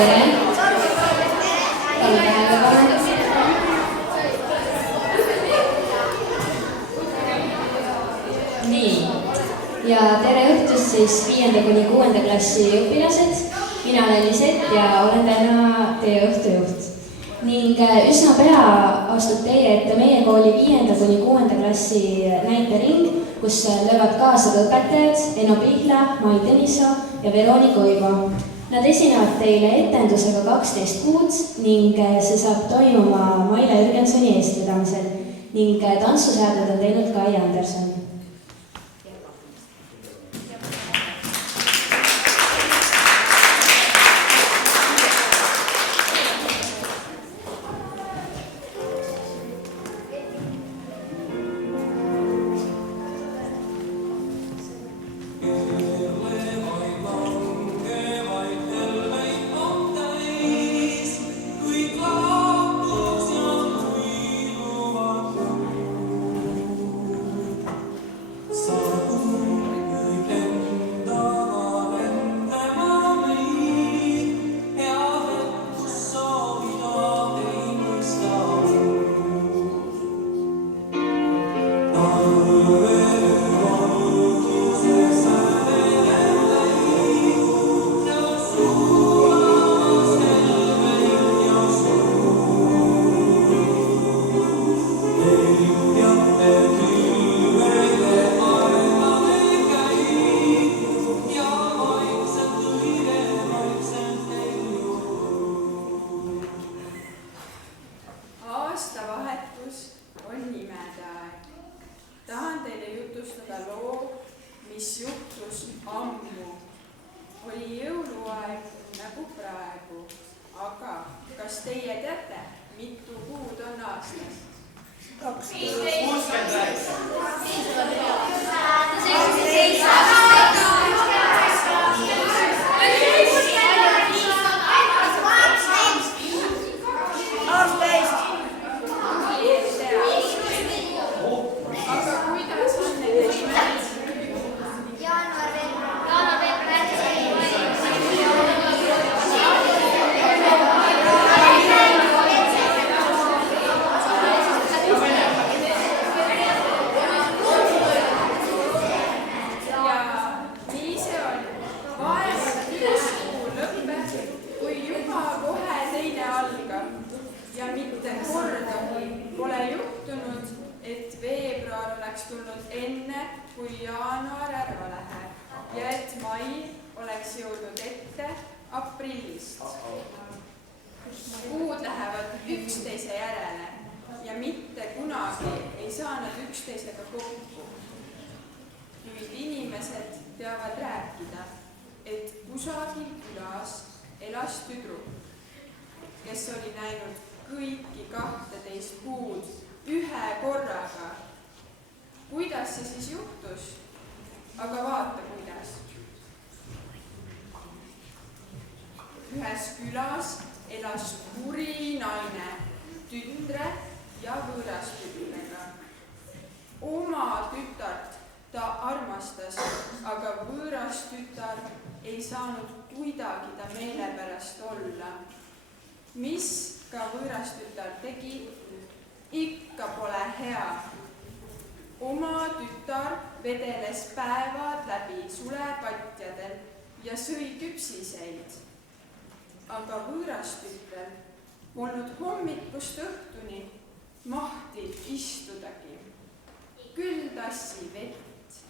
tere! Palun tähelepanu! Nii, ja tere õhtust siis 5. kuni 6. klassi õpilased. Mina olen Lisett ja olen täna teie õhtujuht. Ning üsna pea astub teie ette meie kooli 5. kuni 6. klassi näitering, kus löövad kaasa õpetajad Eno Pihla, Mai Tõnissoo ja Veronika Uibo. Nad esinevad teile etendusega 12 kuud ning see saab toimuma Maile Jürgensoni eestvedamisel ning tantsuseaded on teinud Kai Anderson. Vedeles päevad läbi sulepatjadel ja sõi küpsiseid. Aga võõrastütrel polnud hommikust õhtuni mahti istudagi. Küll tassi vett,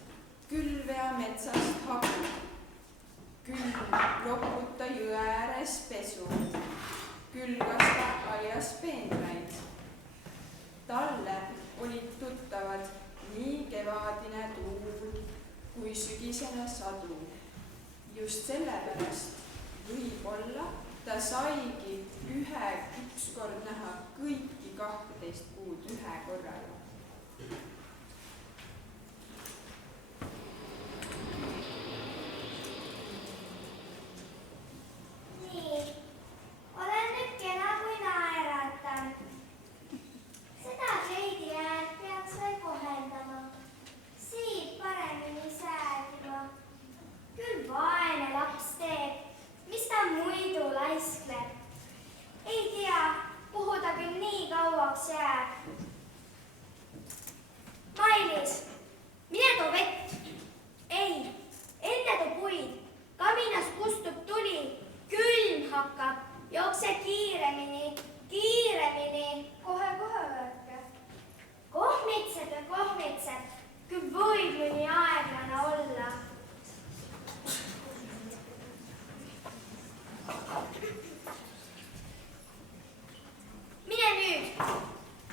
küll vea metsast hagu, küll loputa jõe ääres pesu, küll kasta aias peenraid. Talle olid tuttavad nii kevadine tuul kui sügisene sadu. Just sellepärast võib-olla ta saigi ükskord näha kõiki 12 kuud ühe korraga. Nii, olen nüüd kena kui naeratan. Seda kleidi jääd peaks veel kohendama. Siit paremini säädima. Küll vaene laps teeb, mis ta muidu laisk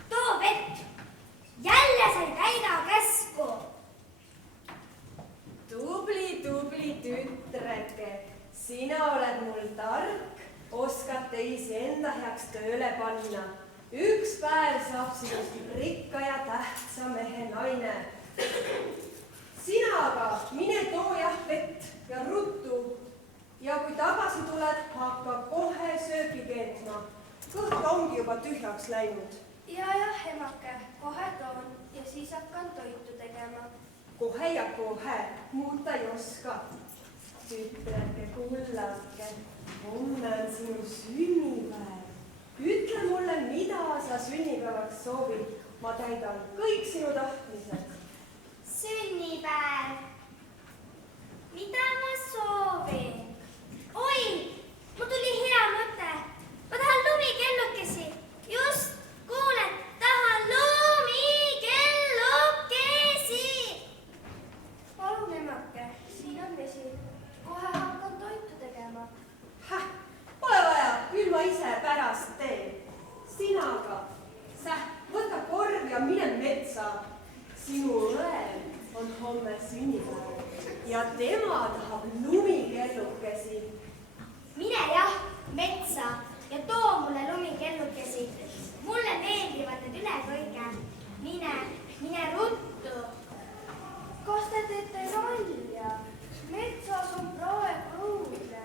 too vett. Jälle sa ei täida käsku. Tubli tütreke. Sina oled mul tark, oskad teisi enda heaks tööle panna. Üks päev saab sinust rikka ja tähtsa mehe naine. Sina aga mine too jah vett ja ruttu. Ja kui tagasi tuled, hakka kohe söögi keetma. Kõht ongi juba tühjaks läinud. Jah, emake, kohe toon ja siis hakkan toitu tegema. Kohe ja kohe, muud ta ei oska. Tütreke, kullake, homme on sinu sünnipäev. Ütle mulle, mida sa sünnipäevaks soovid. Ma täidan kõik sinu tahtmised. Sünnipäev. Mida ma soovin? Oi, mul tuli hea mõte. Ma tahan lumikellukesi. Just, kuulen, tahan lumikellukesi. Palun, emake, siin on vesi. Kohe hakkan toitu tegema. Pole vaja, küll ma ise pärast teen. Sina aga, võta korv ja mine metsa. Sinu õel on homme sünnipäev ja tema tahab lumikellukesi. Mine jah, metsa ja too mulle lumikellukesi. Mulle meeldivad need üle kõige. Mine ruttu. Kas te teete nalja? Metsas on praegu õudne.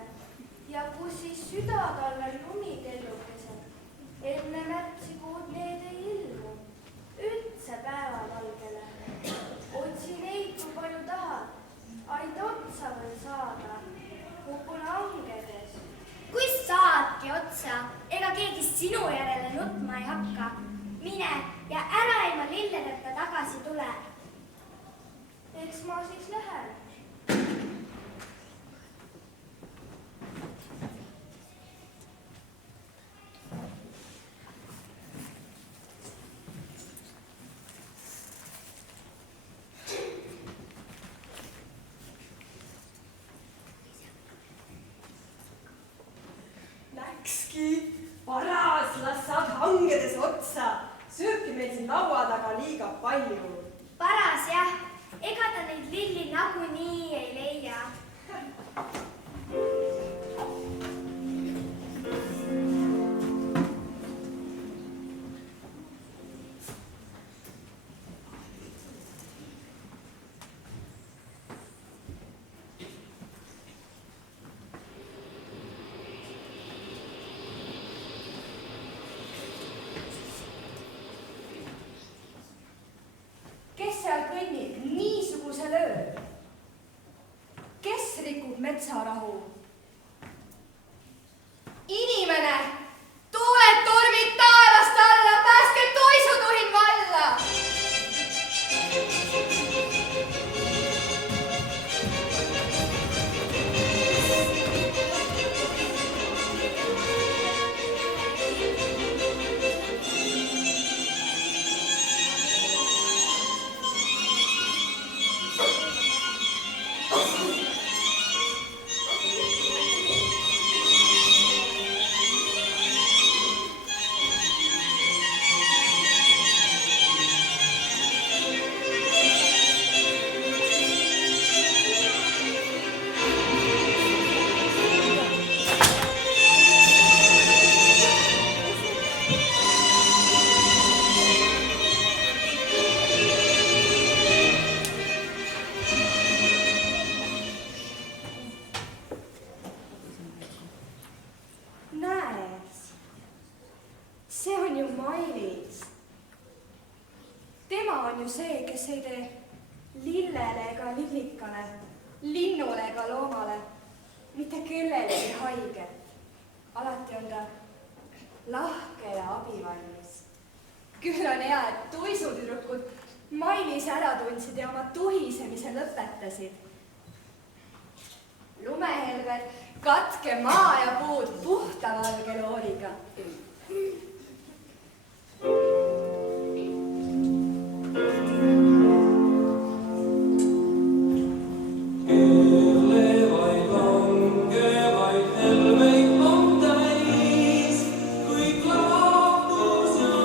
Ja kus siis südatalvel lumikellukesed? Enne märtsikuud need ei ilmu. Üldse päevavalgele. Otsi neid, kui palju tahad. Aid otsa veel saada. Kukun hangedes. Kui saadki otsa, ega keegi sinu järele nutma ei hakka. Mine ja ära ilma lilledeta tagasi tule. Eks ma siis lähen. Paras, las saad hangedes otsa. Sööbki meil siin laua taga liiga palju. Paras jah, ega ta neid lilli nagunii ei leia. metsarahu. Inimene, tuuled tormid taevast alla, pääske toisutuhin valla. Lumehelbed, katke maa ja puud puhta valge looriga. Helmeid on täis, kui klaapus ja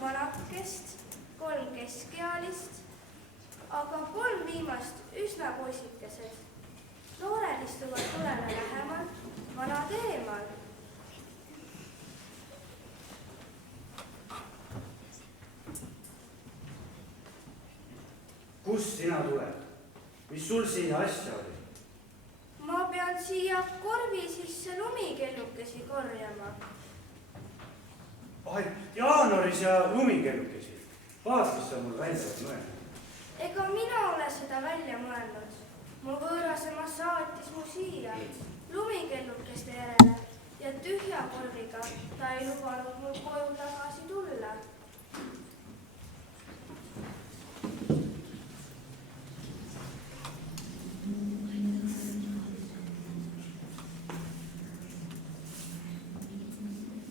vanakest, 3 keskealist, aga 3 viimast üsna poisikesed. Noored istuvad tulele lähemal, vanad eemal. Kust sina tuled? Mis sul siia asja oli? Ma pean siia korvi sisse lumikellukesi korjama. Ah, jaanuaris ja lumikellukesi. Vaat, mis sa mul välja oled mõelnud. Ega mina ole seda välja mõelnud. Mu võõrasema saatis mu siia lumikellukeste järele ja tühja korviga ta ei lubanud mul koju tagasi tulla.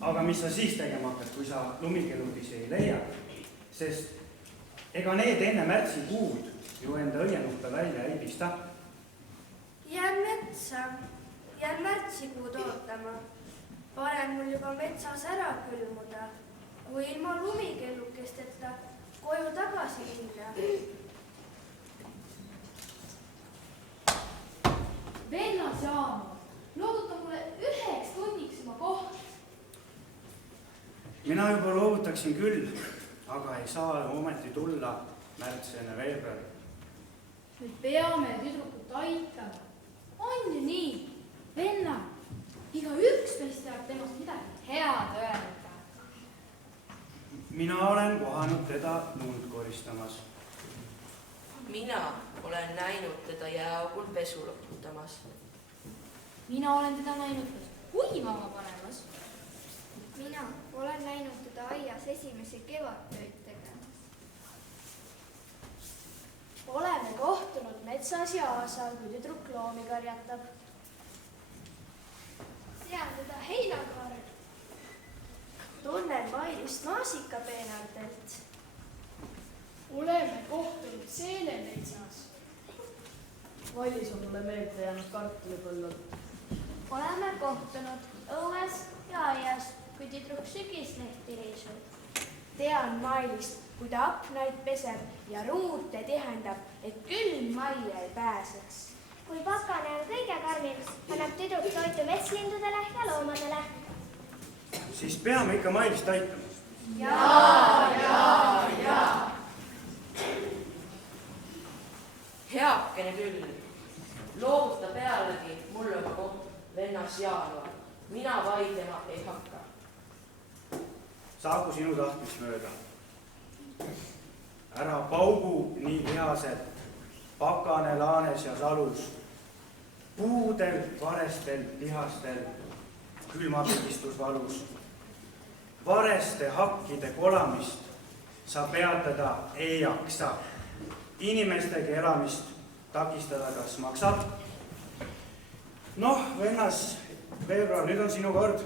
Aga mis sa siis tegema hakkad, kui sa lumikellukesi ei leia? Sest ega need enne märtsikuud ju enda õienuppe välja ei pista. Jään metsa, jään märtsikuud ootama. Parem mul juba metsas ära külmuda, kui ilma lumikellukesteta koju tagasi minna. Vennas Jaanu, loovuta mulle 1 tunniks oma koht. Mina juba loovutaksin küll, aga ei saa ometi tulla märts enne veebruari. Me peame tüdrukut aitama. On ju nii? Venna, igaüks meist teab temast midagi head öelda. Mina olen kohanud teda lund koristamas. Mina olen näinud teda jääaugul pesu loputamas. Mina olen teda näinud kuivama panemas. Mina olen näinud teda aias esimesi kevadtöid tegemas. Oleme kohtunud metsas ja aasal, kui tüdruk loomi karjatab. Tean teda heinakaarel. Tunnen Mailist maasikapeenardelt. Oleme kohtunud seenemetsas. Mailis on mulle meelde jäänud kartulipõllul. Oleme kohtunud õues ja aias, kui tüdruk sügislehti riisub. Tean Mailist, kui ta aknaid peseb ja ruute tihendab, et külm majja ei pääseks. Kui pakane on kõige karmim, annab tüdruk toitu metslindudele ja loomadele. Siis peame ikka Mailist aitama. Heakene küll, loovuta pealegi mul oma koht vennas Jaanuar. Mina vaidlema ei hakka. Saagu sinu tahtmist mööda. Ära paugu nii vihased, pakane laanes ja salus, puudel, varestel, lihastel, külmapigistusvalus. Vareste hakkide kolamist sa peatada ei jaksa. Inimestega elamist takistada kas maksab. Noh, vennas veebruar, nüüd on sinu kord.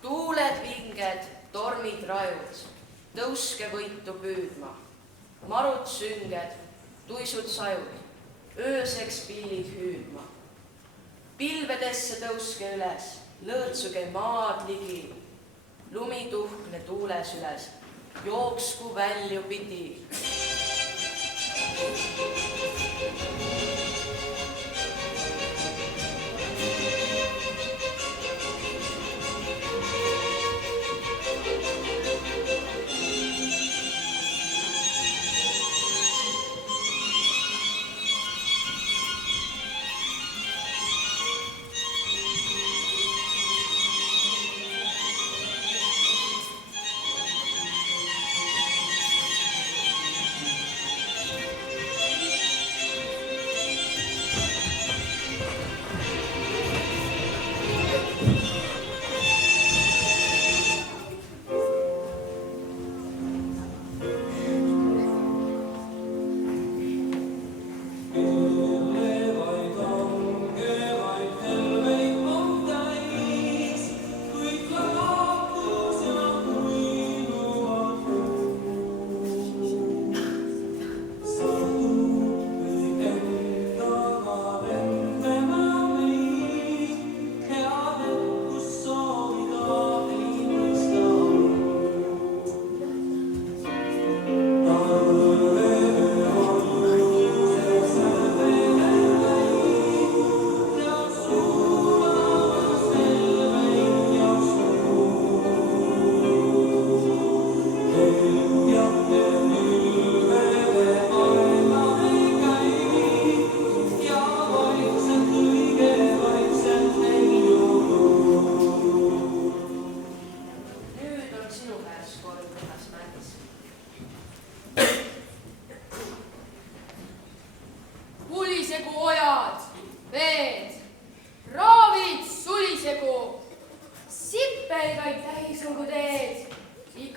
Tuuled vinged, tormid rajud, tõuske võitu püüdma. Marud sünged, tuisud sajud, ööseks pillid hüüdma. Pilvedesse tõuske üles, lõõtsuge maad ligi. Lumi tuhkne tuules üles, jooksku välju pidi.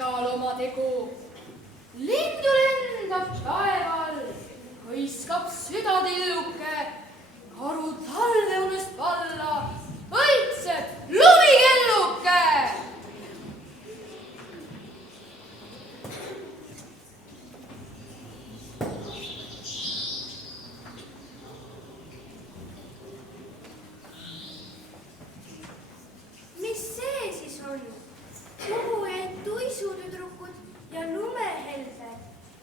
igal oma tegu. Lindu lendab taeval, hõiskab südatilluke, karu talveunest valla, õitseb lumikelluke. Mis see siis on? Kuhu jäid tuisutüdrukud ja lumehelbed?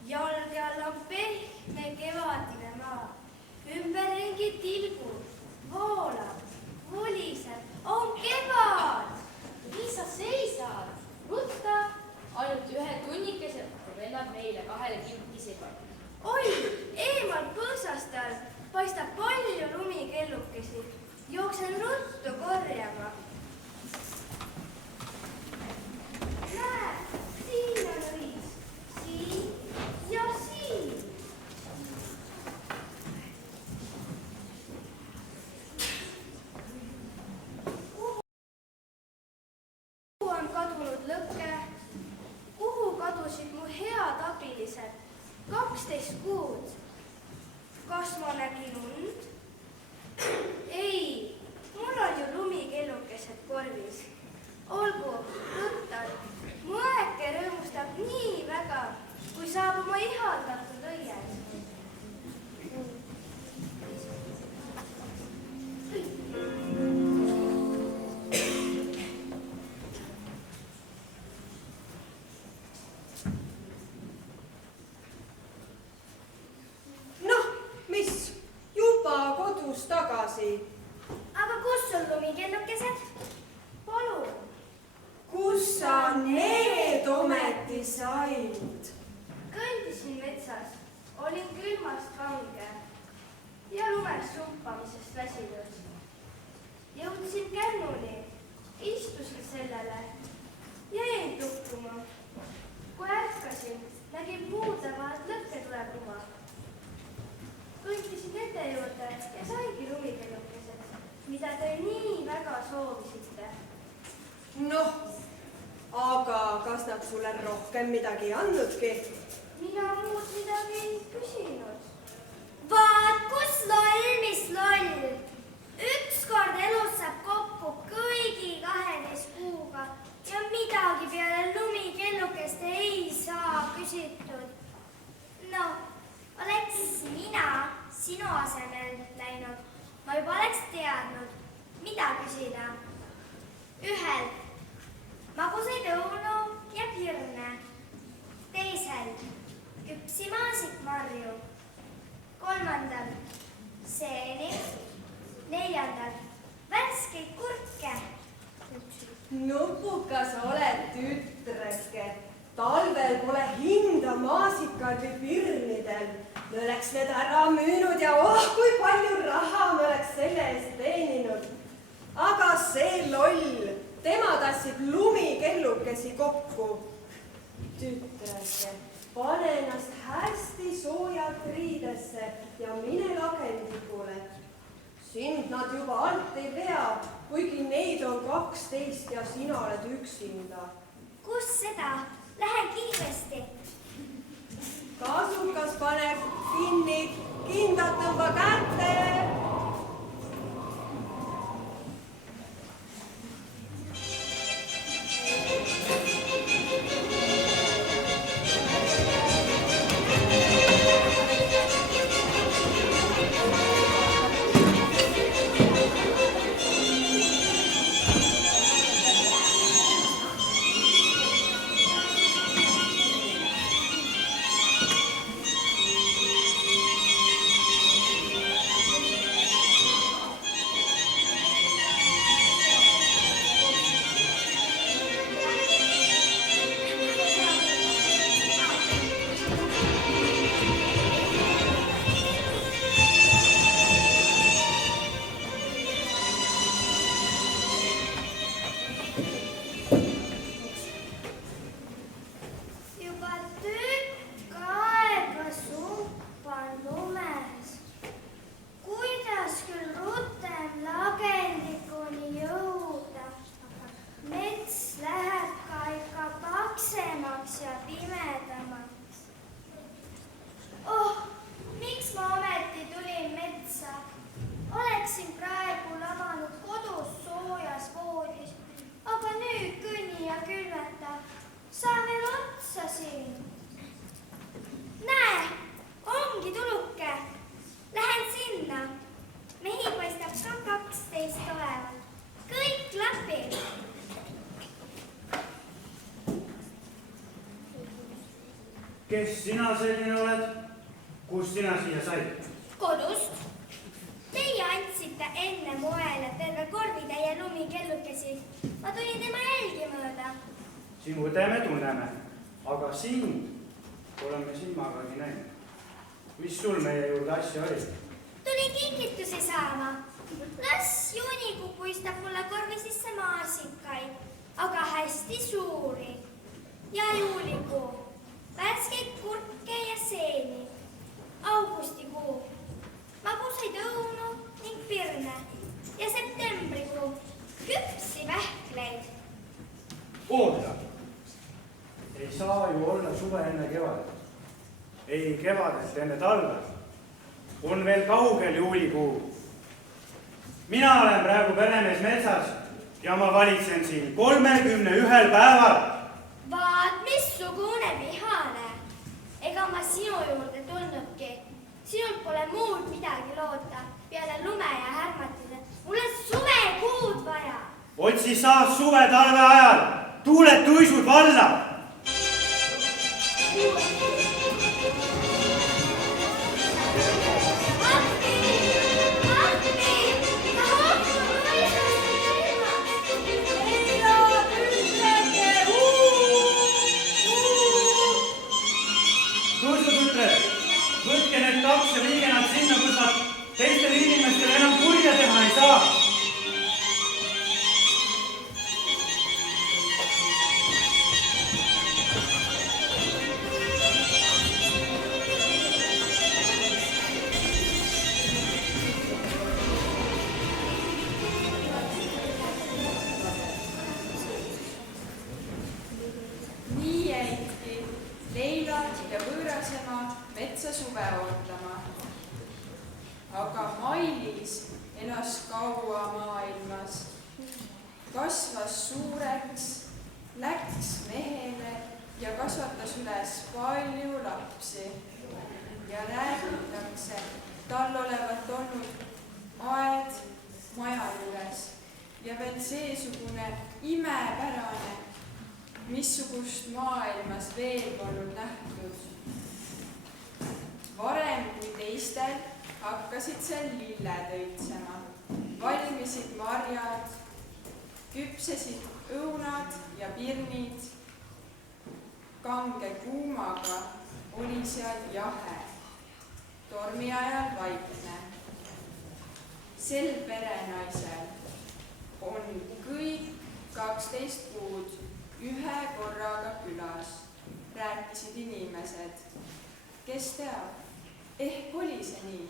Jalge all on pehme kevadine maa. Ümberringi tilgud, voolab, vuliseb, on kevad. Mis sa seisad? Rutta, ainult ühe tunnikese lennab meile kahele kinkisega. Oi, eemal põõsastal paistab palju lumikellukesi. Jooksen ruttu korjama. Näe, siin on õis, siin ja siin. Kuhu on kadunud lõkke? Kuhu kadusid mu head abilised? 12 kuud. Kas ma nägin und? Ei, mul on ju lumikellukesed korvis. Olgu, tuttav, mu õeke rõõmustab nii väga, kui saab oma ihaldatud õies. Noh, mis? Juba kodus tagasi. Aga kus on lumikellukesed? Palun. Kus sa need ometi said? Kõndisin metsas, olin külmast kange ja lumest sumpamisest väsinud. Jõudsin kännuni, istusin sellele ja jäin tukkuma. Kui ärkasin, nägin puudeva, et lõkke tuleb luba. Kõndisin nende juurde ja saingi lumikellukesed, mida te nii väga soovisite. Noh, aga kas nad sulle rohkem midagi ei andnudki? Mina muud midagi ei küsinud. Vaat kus loll, mis loll. Ükskord elus saab kokku kõigi 12 kuuga ja midagi peale lumikellukeste ei saa küsitud. No, oleks mina sinu asemel läinud, ma juba oleks teadnud, mida küsida. Ühel magusaid õunu ja pirne, teisel küpsi maasikmarju, kolmandal seeni, neljandal värskeid kurke. Nupukas oled, tütreske. Talvel pole hinda maasikal või pirnidel. Me oleks need ära müünud ja kui palju raha me oleks selle eest teeninud. Aga see loll, tema tassib lumikellukesi kokku. Tütreske, pane ennast hästi soojalt riidesse ja mine lagendikule. Sind nad juba alt ei vea, kuigi neid on 12 ja sina oled üksinda. Kus seda? Lähen kiiresti. Kasukas paneb kinni, kindad tõmba kätte. siin. Näe, ongi tuluke. Lähen sinna. Mehi paistab ka 12 olevat. Kõik klapib. Kes sina selline oled? Kust sina siia said? Kodust. Teie andsite enne moele terve korvitäie lumikellukesi. Ma tulin tema jälgi mööda. Sinu õde me tunneme, aga sind oleme silmagagi näinud. Mis sul meie juurde asja oli? Tulin kingitusi saama. Las juunikuu puistab mulle korvi sisse maasikaid, aga hästi suuri. Ja juulikuu, värskeid kurke ja seeni. Augustikuu, magusaid õunu ning pirne. Ja septembrikuu, küpsi vähkleid. Oota! Ei saa ju olla suve enne kevadet. Ei kevadet enne talve. On veel kaugel juulikuu. Mina olen praegu peremees metsas ja ma valitsen siin 31 päeval. Vaat missugune vihane. Ega ma sinu juurde tulnudki. Sinult pole muud midagi loota peale lume ja härmatide. Mul on suvekuud vaja. Otsi sa suve talve ajal. Tuuled tuisud valla. Võtke need 2 ja viige nad sinna, kus nad teistele inimestele enam kurja teha ei saa. Nii jäidki Leila ja Võõrasemaa metsa suve ootama. Aga Mailis elas kaua maailmas, kasvas suureks, läks mehele ja kasvatas üles palju lapsi. Ja räägitakse, tal olevat olnud aed maja juures ja veel seesugune imepärane, missugust maailmas veel polnud nähtud. Varem kui teistel hakkasid seal lilled õitsema, valmisid marjad, küpsesid õunad ja pirnid. Kange kuumaga oli seal jahe, tormi ajal vaikne. Sel perenaisel on kõik 12 kuud ühe korraga külas, rääkisid inimesed. Kes teab, ehk oli see nii?